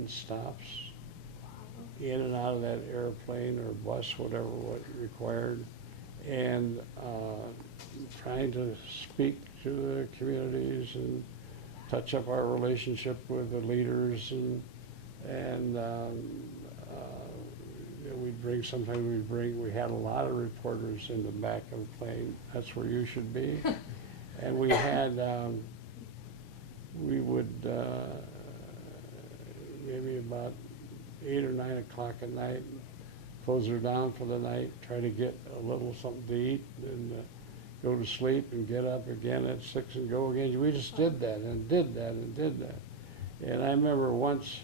9 stops in and out of that airplane or bus, whatever what required, and trying to speak to the communities and touch up our relationship with the leaders, and we had a lot of reporters in the back of the plane. That's where you should be. And we had, we would, maybe about 8 or 9 o'clock at night, close her down for the night, try to get a little something to eat, and go to sleep and get up again at 6 and go again. We just did that and did that and did that. And I remember once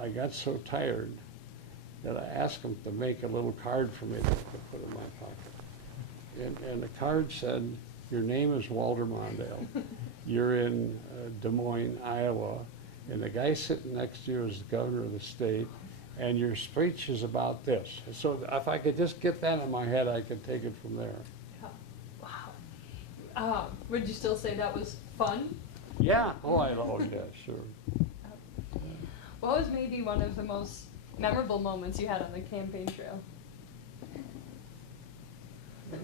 I got so tired that I asked them to make a little card for me that I could put in my pocket. And the card said, your name is Walter Mondale. You're in Des Moines, Iowa, and the guy sitting next to you is the governor of the state, and your speech is about this. So if I could just get that in my head, I could take it from there. Wow. Would you still say that was fun? Yeah. Oh, yeah, sure. What was maybe one of the most memorable moments you had on the campaign trail? Let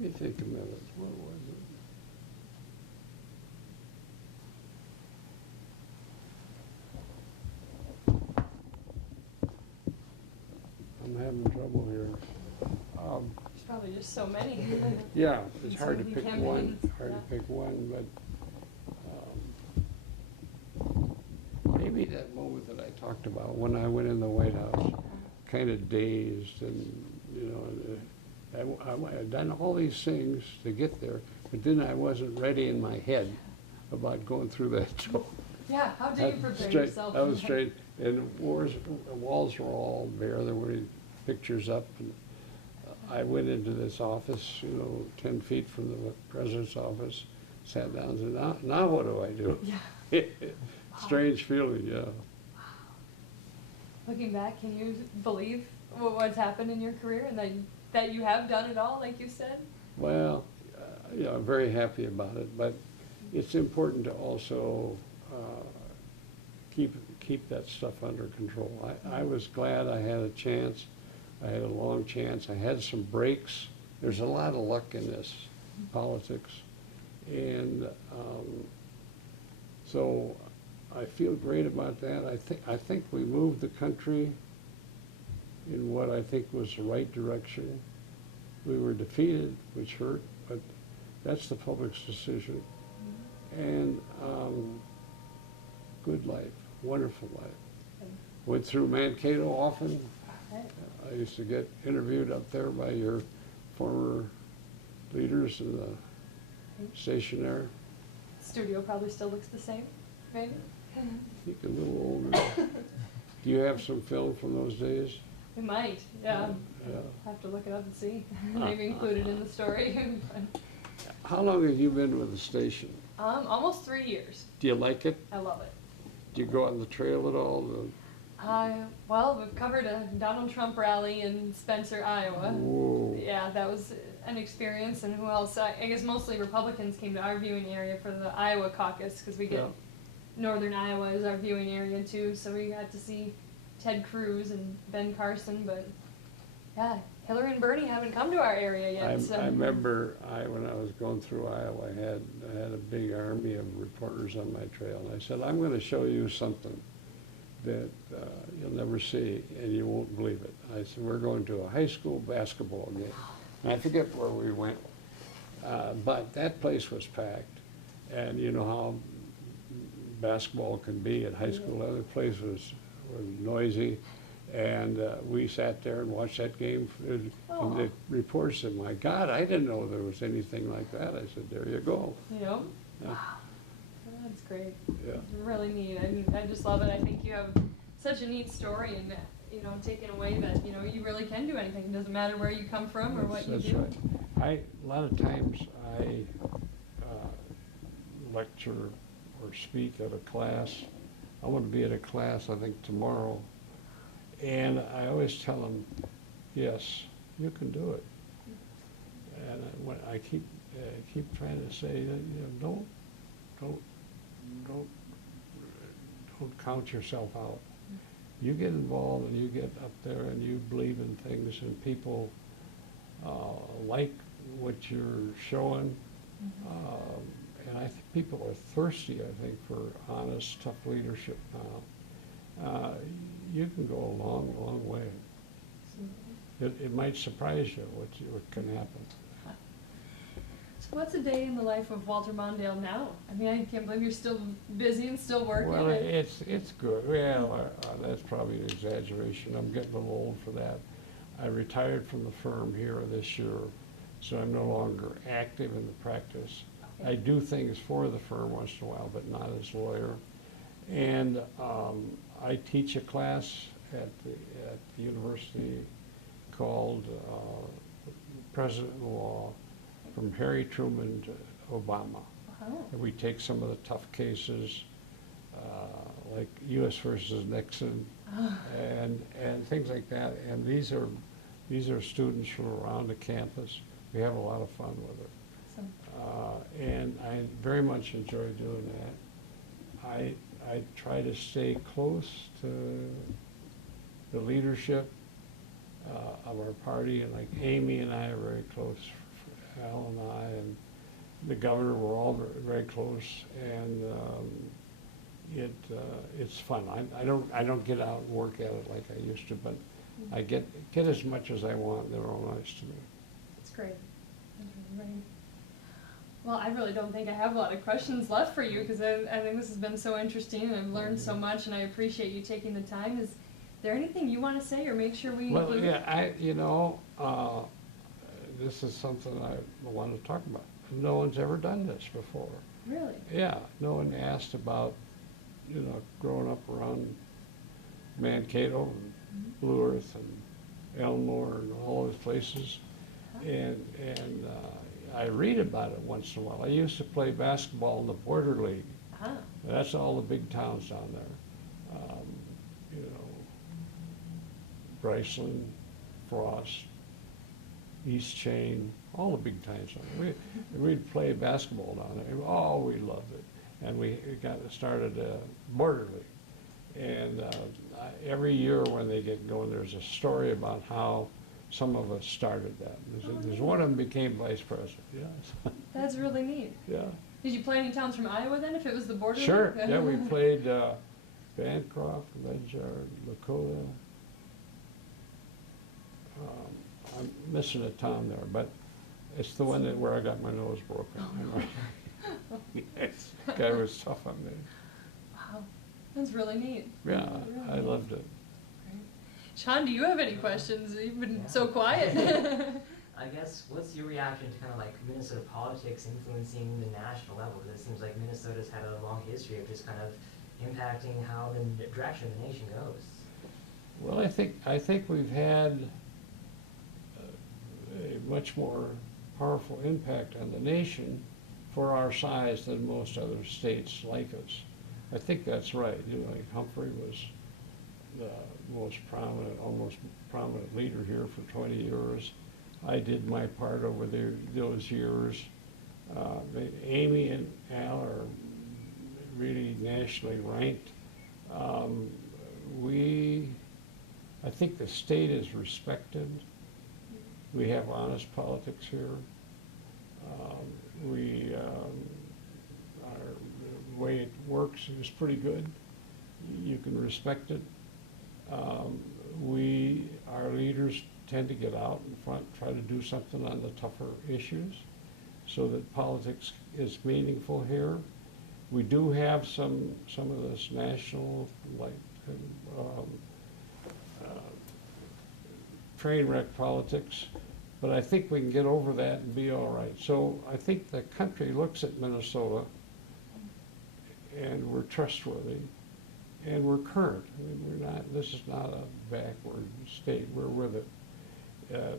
me think a minute. What was it? I'm having trouble here. There's probably just so many. Yeah, it's hard to So many pick campaigns, one. Hard yeah. to pick one, but maybe that moment that I talked about when I went in the White House, kind of dazed, and I had done all these things to get there, but then I wasn't ready in my head about going through that door. Yeah, how did you prepare Straight, yourself? that was straight, and the walls were all bare. There were pictures up, and I went into this office, 10 feet from the president's office, sat down and said, now what do I do? Yeah. Strange feeling, yeah. Looking back, can you believe what's happened in your career and that you have done it all, like you said? Well, I'm very happy about it, but it's important to also keep that stuff under control. I was glad I had a chance. I had a long chance. I had some breaks. There's a lot of luck in this politics, and so I feel great about that. I think we moved the country in what I think was the right direction. We were defeated, which hurt, but that's the public's decision. And good life, wonderful life. Went through Mankato often. I used to get interviewed up there by your former leaders in the station there. Studio probably still looks the same, maybe? I think a little older. Do you have some film from those days? We might, yeah. Yeah. I'll have to look it up and see. Maybe include it in the story. How long have you been with the station? Almost 3 years. Do you like it? I love it. Do you go on the trail at all? Well, we've covered a Donald Trump rally in Spencer, Iowa. Whoa. Yeah, that was an experience. And who else? I guess mostly Republicans came to our viewing area for the Iowa caucus, because we get northern Iowa as our viewing area too. So we got to see Ted Cruz and Ben Carson, but yeah, Hillary and Bernie haven't come to our area yet. I remember when I was going through Iowa, I had a big army of reporters on my trail, and I said, I'm going to show you something that you'll never see, and you won't believe it. I said, we're going to a high school basketball game. And I forget where we went, but that place was packed. And you know how basketball can be at high school. The other place was noisy. And we sat there and watched that game. And the reporter said, my God, I didn't know there was anything like that. I said, there you go. Yeah. Yeah. Wow. That's great. Yeah. It's really neat. I just love it. I think you have such a neat story, and taking away that you really can do anything. It doesn't matter where you come from or what you do. That's right. A lot of times I lecture or speak at a class. I want to be at a class, I think, tomorrow. And I always tell them, yes, you can do it. And I keep keep trying to say that, don't, don't, don't, don't count yourself out. You get involved and you get up there and you believe in things and people like what you're showing. And I think people are thirsty, I think, for honest, tough leadership now. You can go a long, long way. It might surprise you what can happen. So what's a day in the life of Walter Mondale now? I mean, I can't believe you're still busy and still working. Well, it's good. Well, that's probably an exaggeration. I'm getting a little old for that. I retired from the firm here this year, so I'm no longer active in the practice. Okay. I do things for the firm once in a while, but not as a lawyer. And I teach a class at the university called President-in-Law from Harry Truman to Obama. And we take some of the tough cases, like U.S. versus Nixon, and things like that. And these are students from around the campus. We have a lot of fun with it. And I very much enjoy doing that. I try to stay close to the leadership of our party, and like Amy and I are very close, Al and I, and the governor, we're all very close, and it's fun. I don't get out and work at it like I used to, but I get as much as I want. They're all nice to me. That's great. That's really great. Well, I really don't think I have a lot of questions left for you, because I think this has been so interesting and I've learned so much, and I appreciate you taking the time. Is there anything you want to say or make sure we include? Well, yeah, this is something I want to talk about. No one's ever done this before. Really? Yeah, no one asked about, growing up around Mankato and Blue Earth and Elmore and all those places. And I read about it once in a while. I used to play basketball in the Border League. That's all the big towns down there. Bryceland, Frost, East Chain, all the big towns down there. We'd play basketball down there. Oh, we loved it. And we started a Border League. And every year when they get going, there's a story about how some of us started that. There's one of them became vice president, yes. That's really neat. Yeah. Did you play any towns from Iowa then, if it was the border? Sure, league? yeah, we played Bancroft, Ledyard, Lakota. I'm missing a town there, but it's the one where I got my nose broken. Yes, guy was tough on me. Wow, that's really neat. Yeah, I loved it. Sean, do you have any questions? You've been so quiet. I guess, what's your reaction to kind of like Minnesota politics influencing the national level? Because it seems like Minnesota's had a long history of just kind of impacting how the direction of the nation goes. Well, I think we've had a much more powerful impact on the nation for our size than most other states like us. I think that's right. Like Humphrey was the most prominent, almost prominent leader here for 20 years. I did my part over those years. Amy and Al are really nationally ranked. I think the state is respected. We have honest politics here. The way it works is pretty good. You can respect it. Our leaders tend to get out in front, try to do something on the tougher issues so that politics is meaningful here. We do have some of this national, like, train wreck politics, but I think we can get over that and be all right. So I think the country looks at Minnesota and we're trustworthy and we're current. I mean, this is not a backward state, we're with it.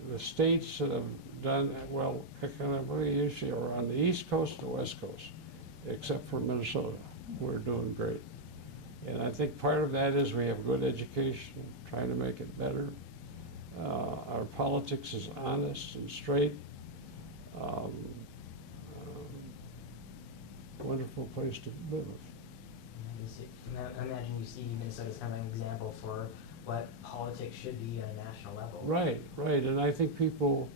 The states that have done well economically usually are on the East Coast and the West Coast, except for Minnesota. We're doing great. And I think part of that is we have good education, trying to make it better. Our politics is honest and straight. wonderful place to live. I imagine you see Minnesota as kind of an example for what politics should be at a national level. Right, right, and I think people,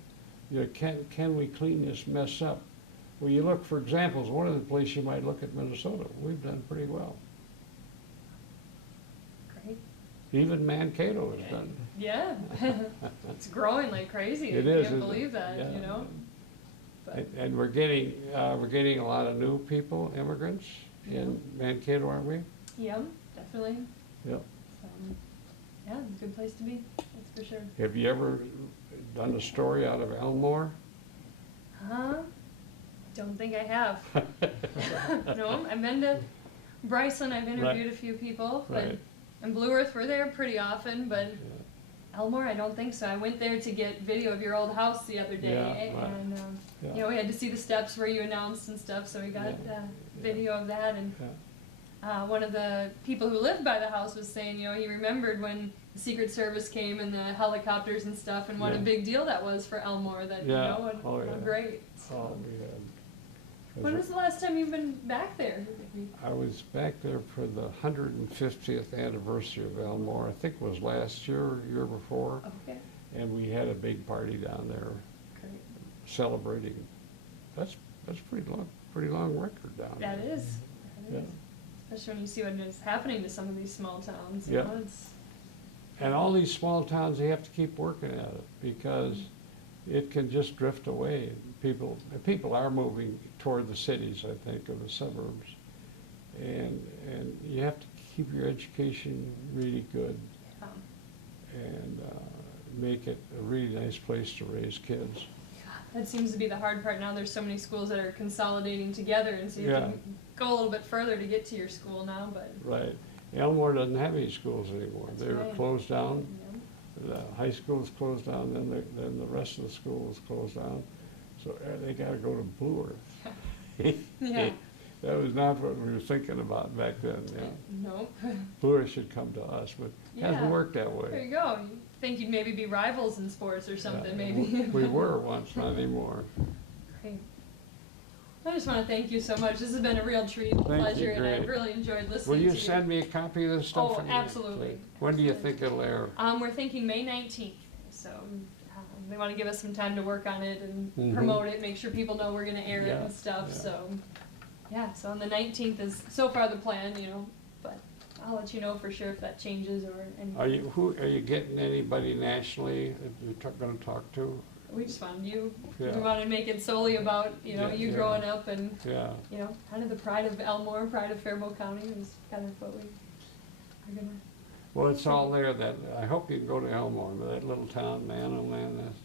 you know, can we clean this mess up? Well, you look for examples, one of the places you might look at Minnesota, we've done pretty well. Great. Even Mankato has done. Yeah, it's growing like crazy. It I is, can't isn't believe it? that, Yeah. you know? But, And we're getting a lot of new people, immigrants in Mankato, aren't we? yeah, definitely. Yep. Yeah, good place to be, that's for sure. Have you ever done a story out of Elmore? Don't think I have. No, I've been to Bryceland, I've interviewed a few people, but, Right. and Blue Earth, we're there pretty often, but Elmore, I don't think so. I went there to get video of your old house the other day, Yeah, right. and, Yeah. you know, we had to see the steps where you announced and stuff, so we got video of that, and Yeah. one of the people who lived by the house was saying, you know, he remembered when the Secret Service came and the helicopters and stuff, and what a Yeah. big deal that was for Elmore, that, you Yeah. know, what, Oh, how yeah. great. So. Oh, we had. When was the last time you've been back there? I was back there for the 150th anniversary of Elmore. I think it was last year or year before. Okay, And we had a big party down there great. celebrating. That's pretty long record down there. That is, that is. Yeah. Especially when you see what is happening to some of these small towns. Yeah. You know, it's, And all these small towns, they have to keep working at it because it can just drift away. People are moving toward the cities, I think, or the suburbs. And you have to keep your education really good and make it a really nice place to raise kids. that seems to be the hard part now. There's so many schools that are consolidating together, and so you have to go a little bit further to get to your school now, but. Right. Elmore doesn't have any schools anymore. That's They're right. closed down. Yeah. The high school is closed down, then the rest of the school is closed down. So they gotta go to Blue Earth. Yeah. That was not what we were thinking about back then, yeah. Nope. Blue Earth should come to us, but it hasn't Yeah. worked that There way. you go. You think you'd maybe be rivals in sports or something, Yeah, maybe. We were once, not anymore. Great. I just want to thank you so much. This has been a real treat, a Thank you, pleasure, and I've great. really enjoyed listening Will you to send me a copy of this stuff? Oh, absolutely. When do you think it'll air? We're thinking May 19th, so they want to give us some time to work on it and Mhm. promote it, make sure people know we're going to air it Yeah, and stuff. yeah. So, yeah, so on the 19th is so far the plan, you know, but I'll let you know for sure if that changes or anything. Are you getting anybody nationally that you're gonna talk to? We just wanted you. Yeah. We wanted to make it solely about, you know, Yeah, you yeah. growing up and, Yeah, you know, kind of the pride of Elmore, pride of Faribault County is kind of what we are gonna. well, it's all there that, I hope you can go to Elmore, but that little town, man, oh man, that's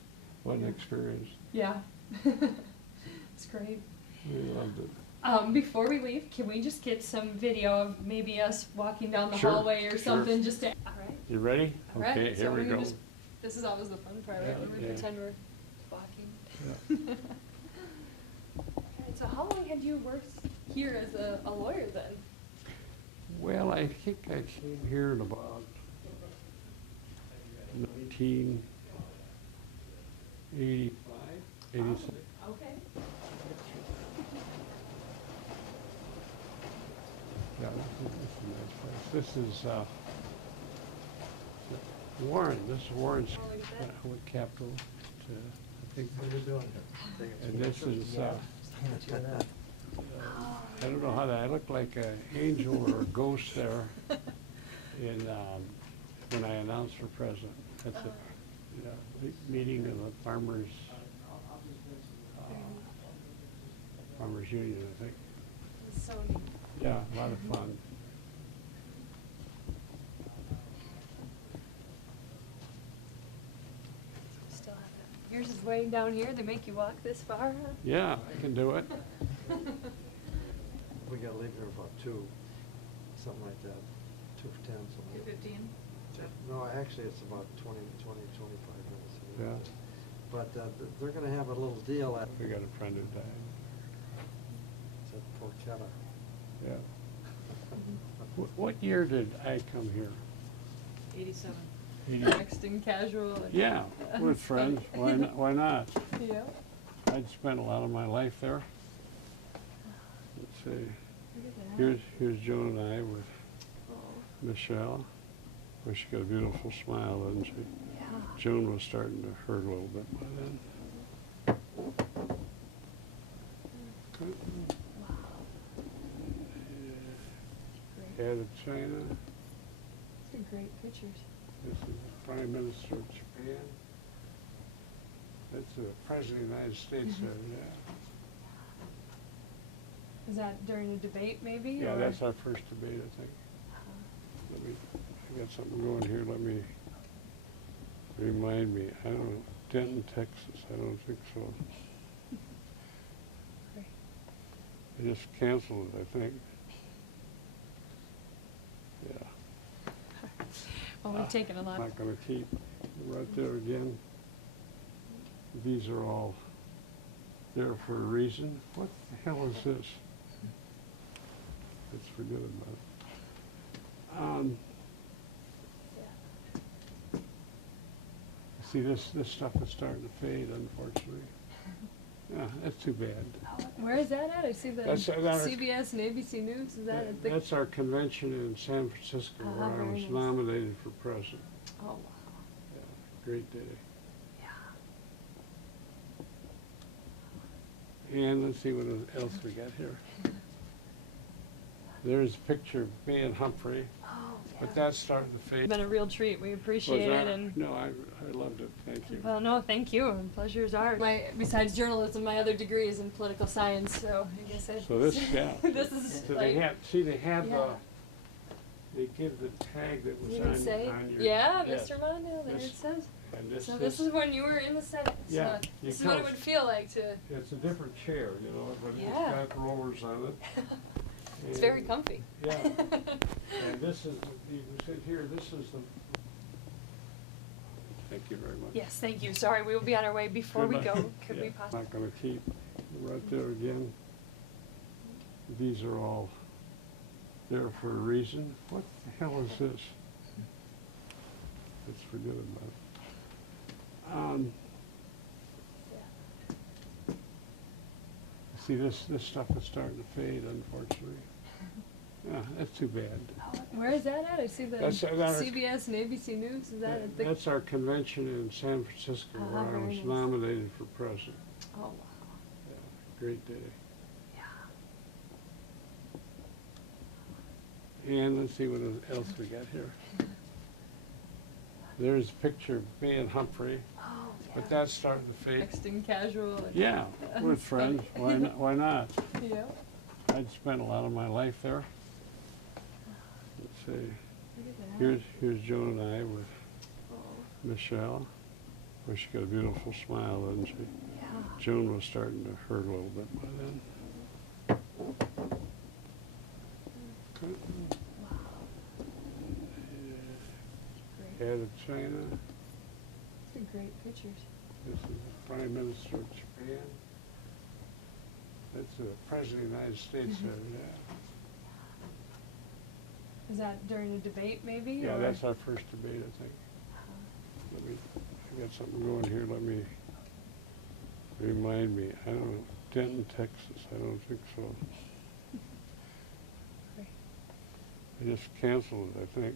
what an experience. Yeah. It's great. We loved it. Before we leave, can we just get some video of maybe us walking down the Sure, hallway or sure. something, just to. All right. You ready? All right. Okay, So here we can go. just- this is always the fun part, Yeah, right? When we yeah. pretend we're walking. Yeah. Alright, so how long had you worked here as a lawyer then? Well, I think I came here in about 1985, 86. Okay. Yeah, this is a nice place. This is Warren, this is Warren's capital, I think. What are you doing here? And this is, I don't know how that, I look like an angel or a ghost there in, when I announced for president. That's a big meeting of the farmers union, I think. So neat. Yeah, a lot of fun. Still have it. Yours is way down here. They make you walk this far, huh? Yeah, I can do it. We gotta leave here about 2, something like that, 2 for 10, something. 2:15. No, actually, it's about 25 minutes. Yeah. But they're gonna have a little deal at, We got a friend who died. it's at Porchetta. Yeah. What year did I come here? 87. 80. Texting casual. And Yeah, with friends. Why not? Why not? Yeah. I'd spent a lot of my life there. Let's see. Look at that. Here's Joan and I with Oh, Michelle. Well, she got a beautiful smile, doesn't she? yeah. Joan was starting to hurt a little bit by then. Okay. Wow. Great. Head of China. These are great pictures. This is the Prime Minister of Japan. That's the President of the United States there, yeah. Is that during a debate, maybe? Yeah, or- that's our first debate, I think. Let me, I got something going here, let me, remind me, I don't know, Denton, Texas, I don't think so. Great. They just canceled it, I think. Yeah. Well, we've taken a lot. Not gonna keep, right there again. These are all there for a reason. What the hell is this? Let's forget about it. Yeah. See, this stuff is starting to fade, unfortunately. Yeah, that's too bad. Where is that at? I see the That's our- CBS and ABC News. Is that at the? That's our convention in San Francisco where I very was nice. nominated for president. Oh, wow. Yeah, great day. Yeah. And let's see what else we got here. There's a picture of me and Humphrey, Oh, yeah. but that's starting to fade. It's been a real treat. We appreciate Was that- it. And No, I loved it, thank you. well, no, thank you. The pleasure is ours. Besides journalism, my other degree is in political science, so I guess I. So this, yeah. This is So like. they had, see, they had Yeah. they give the tag that was You can say, on your. yeah, yes. Mr. Mondale, there This- it says. And So this is when you were in the Senate. Yeah, So you this is what it tell- would feel like to. It's a different chair, you know, but Yeah. it's got rollers on it. It's very And- comfy. Yeah. And this is, you can sit here, this is the, thank you very much. Yes, thank you. Sorry, we will be on our way before we Good go. luck. Could Yeah, we possibly? Not gonna keep, right there again. These are all there for a reason. What the hell is this? Let's forget about it. See, this stuff is starting to fade, unfortunately. Yeah, that's too bad. Where is that at? I see the That's our- CBS and ABC News. Is that at the? That's our convention in San Francisco where I very was nice. nominated for president. Oh, wow. Yeah, great day. Yeah. And let's see what else we got here. There's a picture of me and Humphrey, Oh, yeah. but that's starting to fade. Texting casual. And Yeah, we're That's friends. funny. Why not? Yeah. I'd spent a lot of my life there. Let's see. Look at that. Here's Joan and I with Oh, Michelle. Well, she got a beautiful smile, doesn't she? yeah. Joan was starting to hurt a little bit by then. Okay. Wow. Great. Head of China. These are great pictures. This is the Prime Minister of Japan. That's the President of the United States there, yeah. Is that during a debate, maybe? Yeah, or- that's our first debate, I think. Let me, I got something going here, let me, remind me, I don't know, Denton, Texas, I don't think so. Great. They just canceled it, I think.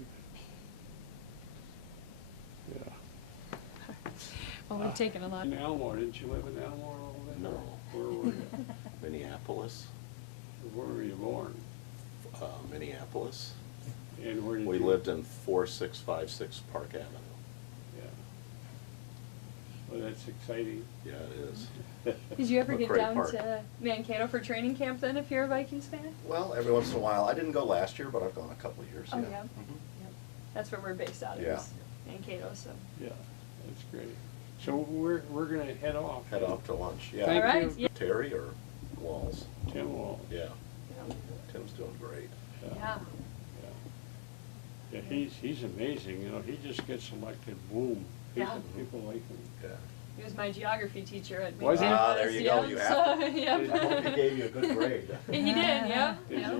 Yeah. Well, we've taken a lot. In Elmore, didn't you live in Elmore all day? No. Where were you? Minneapolis, Where were you born? Minneapolis. And where did We you? lived in 4656 Park Avenue. Yeah. Well, that's exciting. Yeah, it is. Did you ever get McRae down Park. to Mankato for training camp then, if you're a Vikings fan? Well, every once in a while. I didn't go last year, but I've gone a couple of years. Oh, yeah. yeah. Mhm. Yep. That's where we're based out of, Yeah. is Mankato, so. Yeah, that's great. So we're gonna head off. Head off to lunch. Yeah. Thank All right, you. yeah. Terry or Walls? Tim Wall. Yeah. Tim's doing great. Yeah. Yeah, he's amazing, you know, he just gets elected, boom. Yeah. People like him. Yeah. He was my geography teacher at Was he? Mankato. Ah, there you go. You have So, to. yep. I hope he gave you a good grade. He did, yeah. Did yeah. you